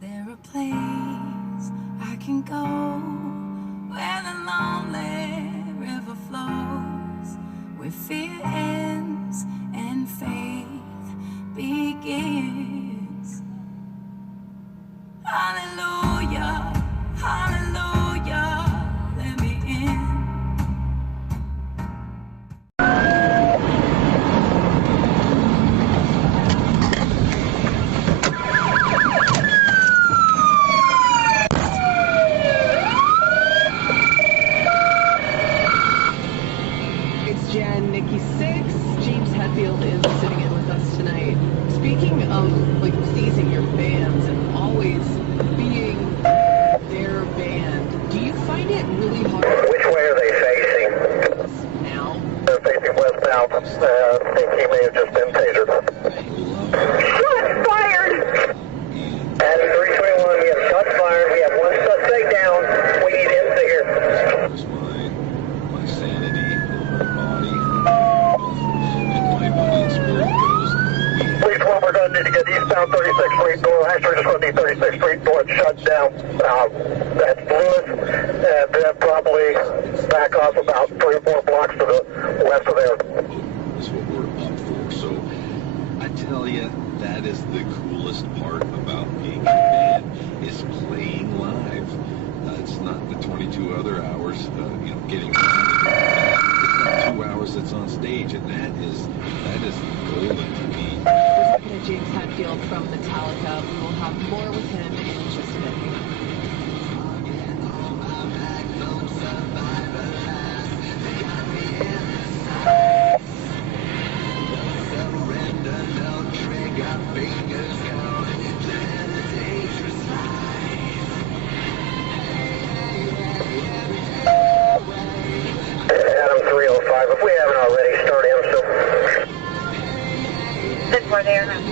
there a place I can go where the lonely river flows, where fear ends and faith begins? Hallelujah, hallelujah, let me in. Jan Nikki 6. James Hetfield is sitting in with us tonight. Speaking of seizing your bands and always being their band, do you find it really hard? Which way are they facing? Now? They're facing westbound. I think he may have just been tasered. Shots fired! At 321, we have shots fired. We have one suspect down. We need him to here. My sanity, my body, and my body and spirit goes. Please, we're going to need to get eastbound 36th Street North. Actually, just going to need 36th Street North shut down. That's Lewis, and then probably back off about 3 or 4 blocks to the west of there. Is what we're up for. So I tell you, that is the coolest part about being in a band is playing live. It's not the 22 other hours, getting around. It's not 2 hours that's on stage, and that is golden to me. We're talking to James Hetfield from Metallica. We will have more with him in just a minute. Adam 305, if we haven't already, start him, so. Good morning, Aaron.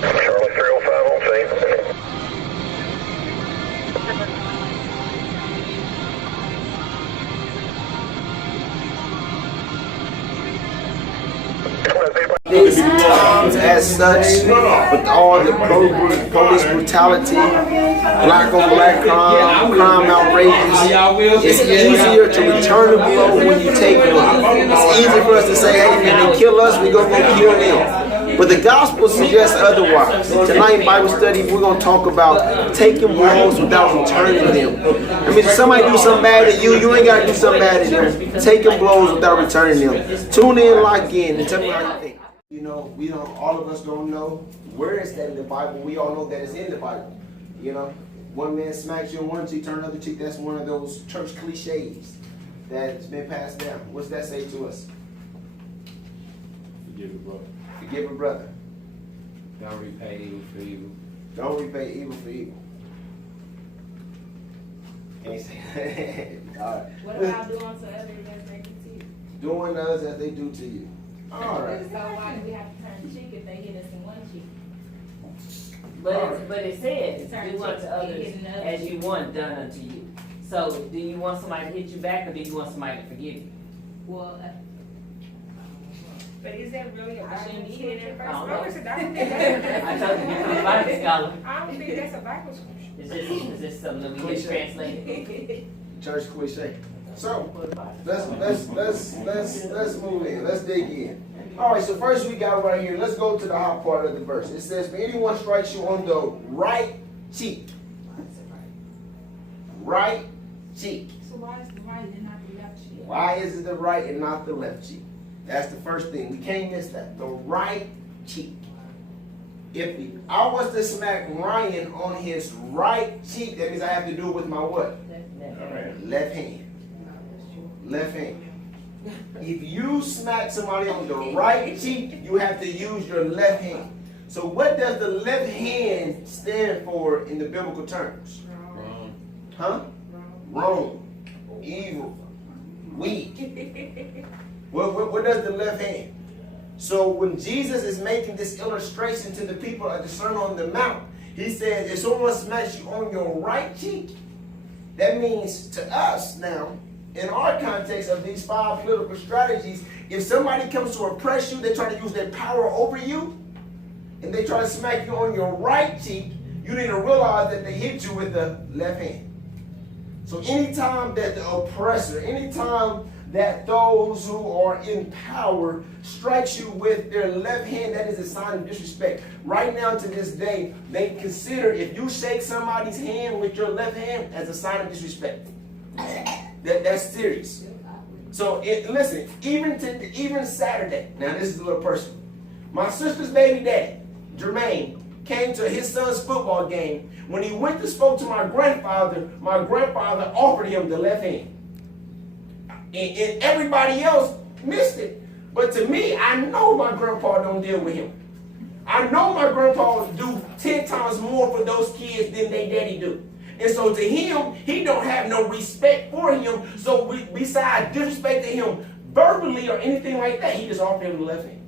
Charlie 305 on scene. These times as such, with all the police brutality, black on black crime outrageous, it's easier to return the blow when you take one. It's easy for us to say, hey man, they kill us, we go kill them. But the gospel suggests otherwise. Tonight in Bible study, we're going to talk about taking blows without returning them. I mean, if somebody do something bad to you, you ain't got to do something bad to them. Taking blows without returning them. Tune in, lock in, and tell me how you think. You know, all of us don't know where is that in the Bible. We all know that it's in the Bible. You know, one man smacks you on one cheek, turn another cheek. That's one of those church cliches that's been passed down. What's that say to us? Forgive a brother. Forgive a brother. Don't repay evil for evil. Don't repay evil for evil. Can't say that. All right. What about doing to others as they do to you? Doing others as they do to you. All right. So why do we have to turn the cheek if they hit us in one cheek? But it says, Turn do unto cheek, others hit another as you cheek. want done unto you. So, do you want somebody to hit you back, or do you want somebody to forgive you? Well, But is that really a I Bible shouldn't be scripture? here. I don't know. I don't think that's I told you, you're a Bible scholar. I don't think that's a Bible scripture. It's just something that we can translate. Church cliche. So let's move in. Let's dig in. All right. So first we got right here. Let's go to the hot part of the verse. It says, "If anyone strikes you on the right cheek, right cheek." So why is the right and not the left cheek? Why is it the right and not the left cheek? That's the first thing. We can't miss that. The right cheek. If I was to smack Ryan on his right cheek, that means I have to do it with my what? Left hand. Left hand. If you smack somebody on the right cheek, you have to use your left hand. So what does the left hand stand for in the biblical terms? Wrong. Huh? Wrong. Evil. Weak. What does the left hand? So when Jesus is making this illustration to the people of the Sermon on the Mount, he says, if someone smacks you on your right cheek, That means to us now, in our context of these 5 political strategies, if somebody comes to oppress you, they try to use their power over you, and they try to smack you on your right cheek, you need to realize that they hit you with the left hand. So anytime that the oppressor, anytime that those who are in power strikes you with their left hand, that is a sign of disrespect. Right now to this day, they consider if you shake somebody's hand with your left hand as a sign of disrespect. That's serious. So listen, even Saturday, now this is a little personal. My sister's baby daddy, Jermaine, came to his son's football game. When he went to spoke to my grandfather offered him the left hand. And everybody else missed it. But to me, I know my grandpa don't deal with him. I know my grandpa do 10 times more for those kids than they daddy do. And so to him, he don't have no respect for him. So besides disrespecting him verbally or anything like that, he just offered him the left hand.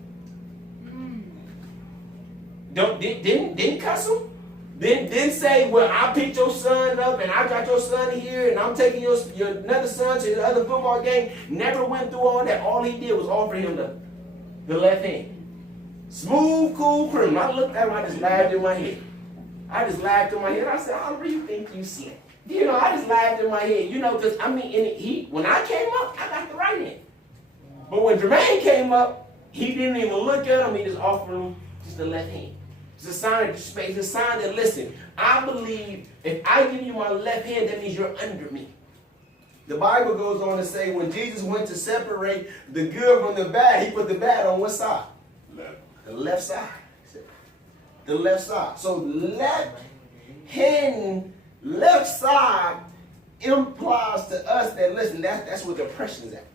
Didn't cuss him. Didn't say, well, I picked your son up and I got your son here and I'm taking your another son to the other football game. Never went through all that. All he did was offer him the left hand. Smooth, cool criminal. I looked at him, I just laughed in my head. I said, how do you think you see it? You know, I just laughed in my head. You know, because I mean, when I came up, I got the right hand. But when Jermaine came up, he didn't even look at him. He just offered him just the left hand. It's a sign of space. It's a sign that, listen, I believe if I give you my left hand, that means you're under me. The Bible goes on to say when Jesus went to separate the good from the bad, he put the bad on what side? Left. The left side. The left side. So left hand, left side implies to us that, listen, that's where the oppression is at.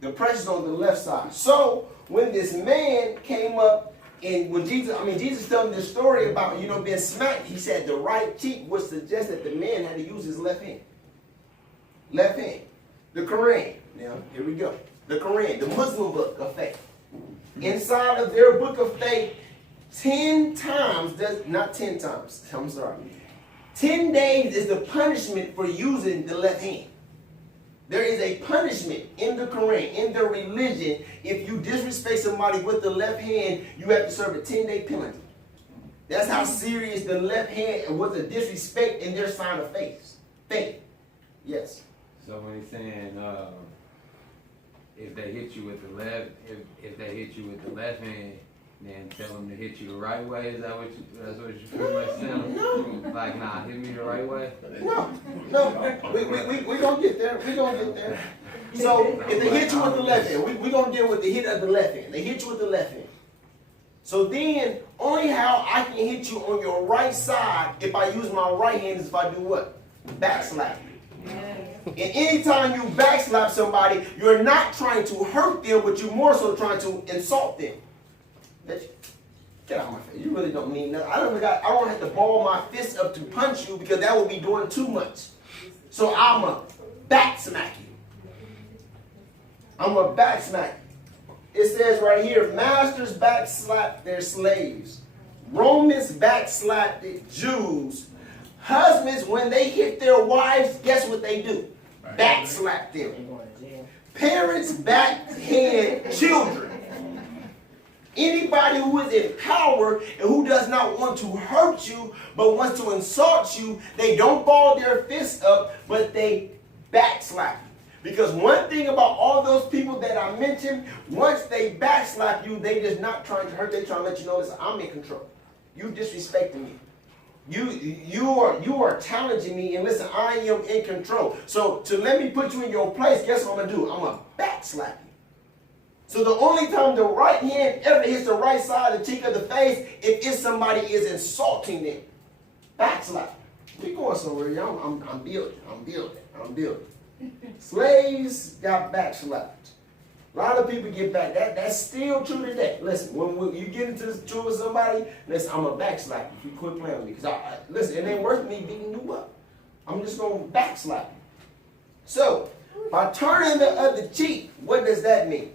The oppression is on the left side. So when this man came up, and when Jesus telling this story about, being smacked, he said the right cheek would suggest that the man had to use his left hand. Left hand. The Quran. Now, here we go. The Quran, the Muslim book of faith. Inside of their book of faith, 10 days is the punishment for using the left hand. There is a punishment in the Quran, in their religion. If you disrespect somebody with the left hand, you have to serve a 10-day penalty. That's how serious the left hand was, a disrespect in their sign of faith. Yes. So when he's saying, if they hit you with the left, if they hit you with the left hand, then tell them to hit you the right way. Is that what you pretty much saying? No. Like, nah, hit me the right way. No. We gonna get there. So if they hit you with the left hand, we gonna deal with the hit of the left hand. They hit you with the left hand. So then, only how I can hit you on your right side if I use my right hand is if I do what? Backslap. And anytime you backslap somebody, you're not trying to hurt them, but you're more so trying to insult them. Get out of my face. You really don't mean nothing. I don't have to ball my fist up to punch you because that would be doing too much. So I'm a back smack you. I'm a back smack you. It says right here, masters backslap their slaves. Romans backslap the Jews. Husbands, when they hit their wives, guess what they do? Backslap them. Parents backhand children. Anybody who is in power and who does not want to hurt you but wants to insult you, they don't ball their fists up, but they backslap you. Because one thing about all those people that I mentioned, once they backslap you, they just not trying to hurt, they trying to let you know, listen, I'm in control. You disrespecting me. You are challenging me, and listen, I am in control. So to let me put you in your place, guess what I'm gonna do? I'm gonna backslap you. So the only time the right hand ever hits the right side of the cheek of the face, if somebody is insulting them. Backslap. We going somewhere, y'all. I'm building. Slaves got backslapped. A lot of people get back. That's still true today. Listen, when you get into this true with somebody, listen, I'm a backslap if you quit playing with me. Because listen, it ain't worth me beating you up. I'm just going to backslap you. So, by turning the other cheek, what does that mean?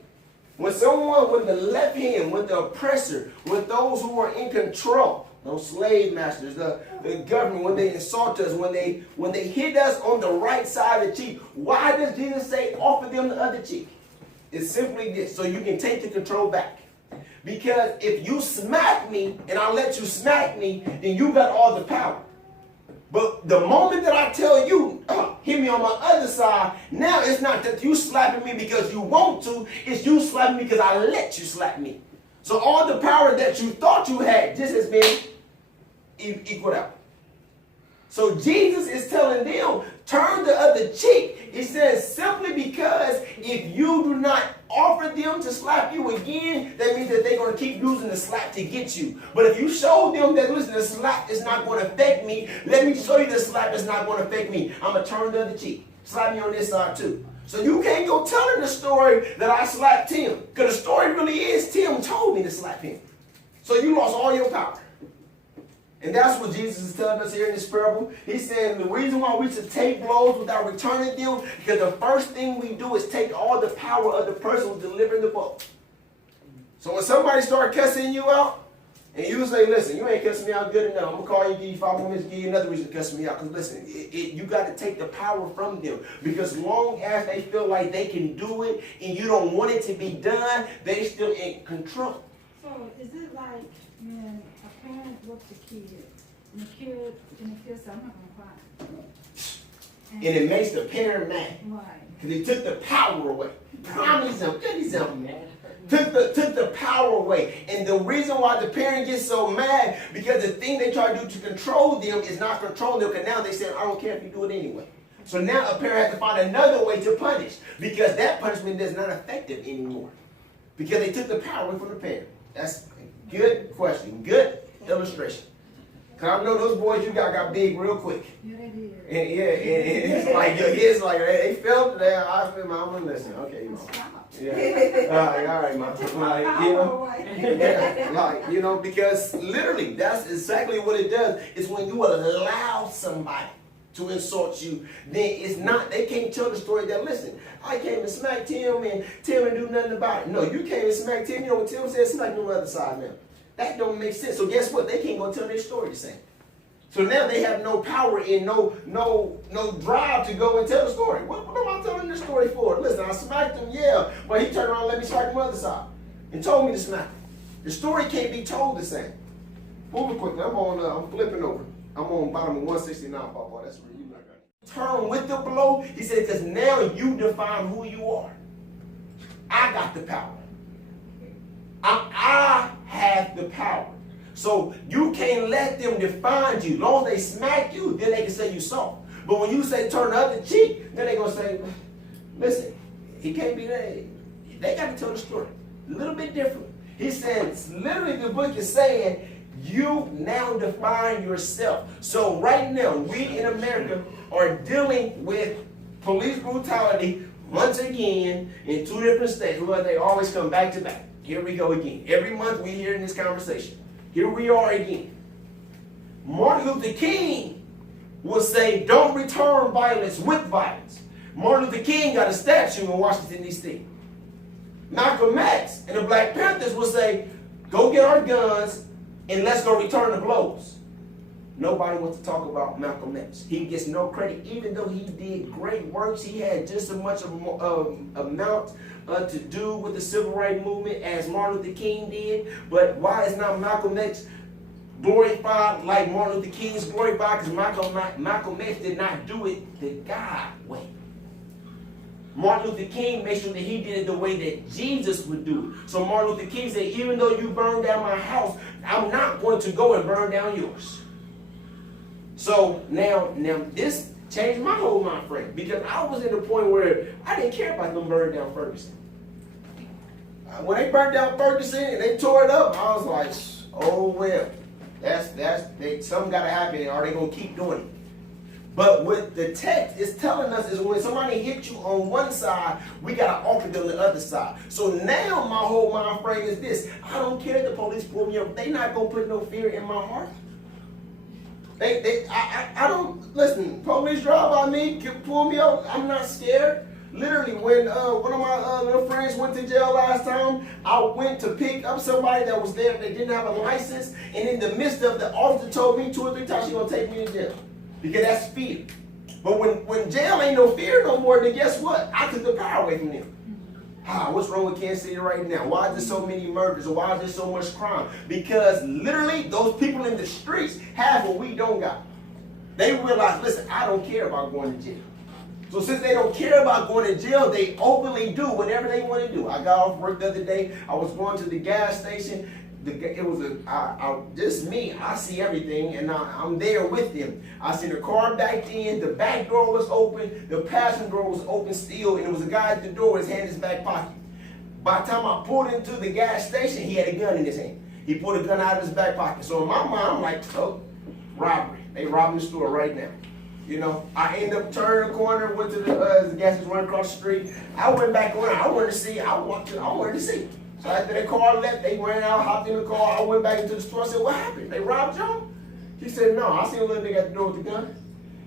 When someone with the left hand, with the oppressor, with those who are in control, those slave masters, the government, when they insult us, when they hit us on the right side of the cheek. Why does Jesus say offer them the other cheek? It's simply this, so you can take the control back. Because if you smack me and I let you smack me, then you got all the power. But the moment that I tell you, hit me on my other side, now it's not that you slapping me because you want to, it's you slapping me because I let you slap me. So all the power that you thought you had just has been equaled out. So Jesus is telling them, turn the other cheek. He says, simply because if you do not offer them to slap you again, that means that they're going to keep using the slap to get you. But if you show them that, listen, the slap is not going to affect me, let me show you the slap is not going to affect me. I'm going to turn the other cheek. Slap me on this side too. So you can't go telling the story that I slapped Tim. Because the story really is Tim told me to slap him. So you lost all your power. And that's what Jesus is telling us here in this parable. He's saying the reason why we should take blows without returning them, because the first thing we do is take all the power of the person who's delivering the blow. So when somebody starts cussing you out, and you say, listen, you ain't cussing me out good enough. I'm going to call you, give you 5 more minutes, give you another reason to cuss me out. Because listen, you got to take the power from them. Because long as they feel like they can do it and you don't want it to be done, they still in control. So is it like when a parent whoops a kid, and the kid says, I'm not gonna cry. And it makes the parent mad. Right. Because he took the power away. Prime example, good example. Took the power away. And the reason why the parent gets so mad, because the thing they try to do to control them is not control them. Because now they say, I don't care if you do it anyway. So now a parent has to find another way to punish. Because that punishment is not effective anymore. Because they took the power away from the parent. That's a good question. Good illustration. Because I know those boys you got big real quick. Yeah, they did. And it's like your kids like they felt that. I feel my mom listen. Okay, mom. Stop. Yeah. All right, mom. Like, you know, yeah, like, you know, because literally that's exactly what it does. It's when you allow somebody to insult you, then it's not, they can't tell the story that, listen, I came and smacked Tim and Tim didn't do nothing about it. No, you came and smacked Tim, you know what Tim said, smack him on the other side now. That don't make sense. So guess what? They can't go tell their story the same. So now they have no power and no drive to go and tell the story. What am I telling this story for? Listen, I smacked him, yeah, but he turned around and let me smack him on the other side and told me to smack him. The story can't be told the same. Moving quickly, I'm flipping over. I'm on bottom of 169, Papa. That's where you like that. Turn with the blow. He said, because now you define who you are. I got the power. I have the power. So you can't let them define you. As long as they smack you, then they can say you soft. But when you say turn the other cheek, then they're going to say, listen, he can't be there. They got to tell the story. A little bit different. He says, literally the book is saying, you now define yourself. So right now, we in America are dealing with police brutality once again in 2 different states. Where they always come back to back. Here we go again. Every month we hear in this conversation. Here we are again. Martin Luther King will say, don't return violence with violence. Martin Luther King got a statue in Washington, D.C. Malcolm X and the Black Panthers will say, go get our guns and let's go return the blows. Nobody wants to talk about Malcolm X. He gets no credit, even though he did great works. He had just as much amount to do with the civil rights movement as Martin Luther King did. But why is not Malcolm X glorified like Martin Luther King is glorified? Because Malcolm X did not do it the God way. Martin Luther King made sure that he did it the way that Jesus would do it. So Martin Luther King said, even though you burn down my house, I'm not going to go and burn down yours. So now this changed my whole mind frame, because I was at the point where I didn't care about them burning down Ferguson. When they burned down Ferguson and they tore it up, I was like, oh well, something got to happen. Are they gonna keep doing it? But what the text is telling us is when somebody hits you on one side, we got to offer them the other side. So now my whole mind frame is this. I don't care if the police pull me up. They're not going to put no fear in my heart. I don't, listen, police drive by me, pull me up. I'm not scared. Literally, when one of my little friends went to jail last time, I went to pick up somebody that was there that didn't have a license, and in the midst of the officer told me 2 or 3 times she gonna take me to jail. Because that's fear. But when jail ain't no fear no more, then guess what? I took the power away from them. What's wrong with Kansas City right now? Why is there so many murders? Or why is there so much crime? Because literally, those people in the streets have what we don't got. They realize, listen, I don't care about going to jail. So since they don't care about going to jail, they openly do whatever they want to do. I got off work the other day. I was going to the gas station. It was just me. I see everything, and I'm there with them. I see the car backed in. The back door was open. The passenger door was open still, and there was a guy at the door with his hand in his back pocket. By the time I pulled into the gas station, he had a gun in his hand. He pulled a gun out of his back pocket. So in my mind, I'm like, oh, robbery. They robbing the store right now. You know, I ended up turning the corner, went to the gas station right across the street. I went back around. I wanted to see. I wanted to see. So after the car left, they ran out, hopped in the car. I went back into the store. I said, what happened? They robbed y'all? He said, no. I seen a little nigga at the door with the gun.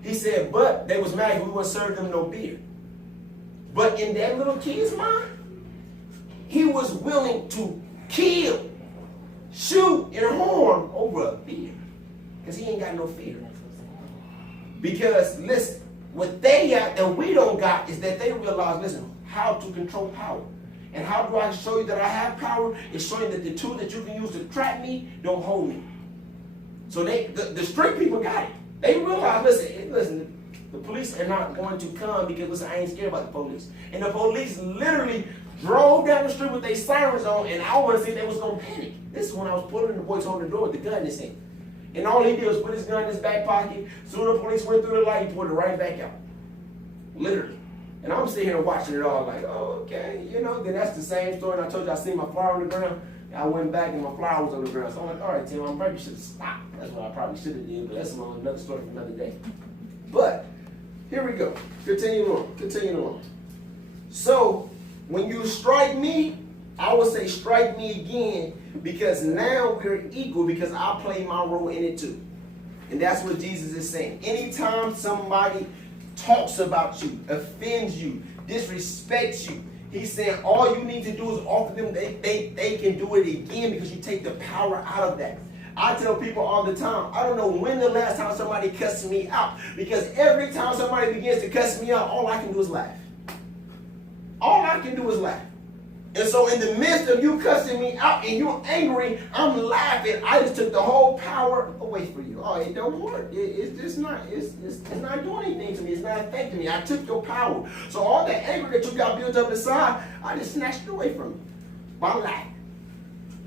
He said, but they was mad we wouldn't serve them no beer. But in that little kid's mind, he was willing to kill, shoot, and harm over a beer. Because he ain't got no fear. Because, listen, what they got that we don't got is that they realize, listen, how to control power. And how do I show you that I have power? It's showing that the tool that you can use to trap me don't hold me. So the street people got it. They realize, listen, the police are not going to come because, listen, I ain't scared about the police. And the police literally drove down the street with their sirens on, and I want to see if they was going to panic. This is when I was pulling the boys on the door with the gun in his hand. And all he did was put his gun in his back pocket. Soon the police went through the light, he pulled it right back out. Literally. And I'm sitting here watching it all like, oh, okay, you know. Then that's the same story. And I told you I seen my flower on the ground. I went back and my flower was on the ground. So I'm like, all right, Tim, I probably should have stopped. That's what I probably should have did. But that's another story for another day. But here we go. Continue on. So when you strike me, I would say strike me again, because now we're equal, because I play my role in it too. And that's what Jesus is saying. Anytime somebody talks about you, offends you, disrespects you, he's saying all you need to do is offer them, they can do it again, because you take the power out of that. I tell people all the time, I don't know when the last time somebody cussed me out, because every time somebody begins to cuss me out, all I can do is laugh. All I can do is laugh. And so in the midst of you cussing me out and you're angry, I'm laughing. I just took the whole power away from you. Oh, it don't work. It's just not. It's not doing anything to me. It's not affecting me. I took your power. So all that anger that you got built up inside, I just snatched it away from you by laughing.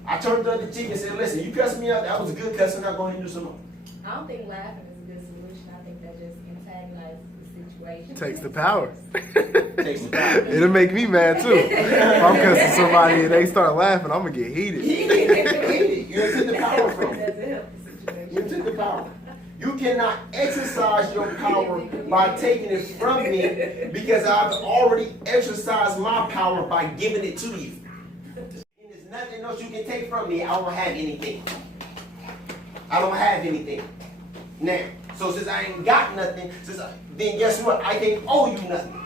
I turned the other cheek and said, "Listen, you cussed me out. That was a good cuss. I'm not going to do some more." I don't think laughing is a good solution. I think that just antagonizes the situation. Takes the power. Takes the power. It'll make me mad too. If I'm cussing somebody and they start laughing, I'm gonna get heated. Heated. You took the power from me. Doesn't help the situation. You took the power. You cannot exercise your power by taking it from me, because I've already exercised my power by giving it to you. And there's nothing else you can take from me. I don't have anything. I don't have anything. Now, so since I ain't got nothing, then guess what? I can't owe you nothing.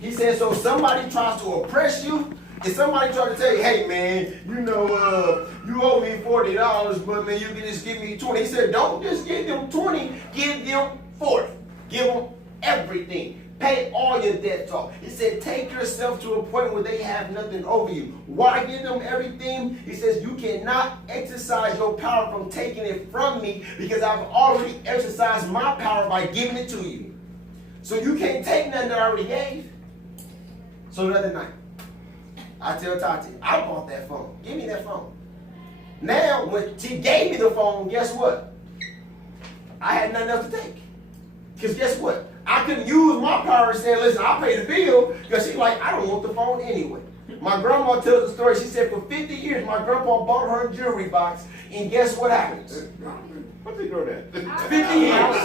He said, so somebody tries to oppress you, if somebody tries to tell you, hey man, you know, you owe me $40, but man, you can just give me 20. He said, don't just give them 20, give them 40. Give them everything. Pay all your debts off. He said, take yourself to a point where they have nothing over you. Why give them everything? He says, you cannot exercise your power from taking it from me, because I've already exercised my power by giving it to you. So you can't take nothing that I already gave. So the other night, I tell Tati, I bought that phone. Give me that phone. Now, when she gave me the phone, guess what? I had nothing else to take. Because guess what? I couldn't use my power and say, listen, I'll pay the bill, because she's like, I don't want the phone anyway. My grandma tells the story. She said for 50 years, my grandpa bought her a jewelry box, and guess what happens? What they doing that? 50 years.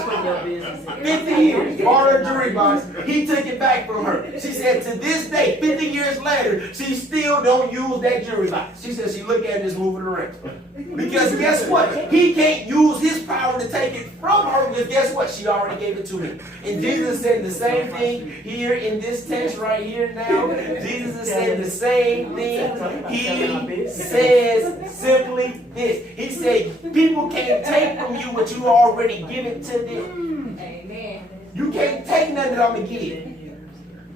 50 years. Bought her a jewelry box. He took it back from her. She said to this day, 50 years later, she still don't use that jewelry box. She said she looked at it and just moving it around. Because guess what? He can't use his power to take it from her, because guess what? she already gave it to me. And Jesus said the same thing here in this text right here now. Jesus is saying the same thing. He says simply this. He said, people can't take from you what you already given to them. Amen. You can't take nothing that I'm going to give.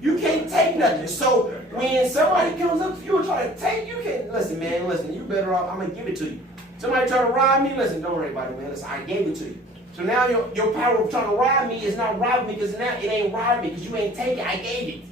You can't take nothing. So when somebody comes up to you and try to take, you can't. Listen, man, listen, you better off, I'm going to give it to you. Somebody try to rob me, listen, don't worry about it, man. Listen, I gave it to you. So now your power of trying to rob me is not robbing me because now it ain't robbing me because you ain't taking it. I gave it.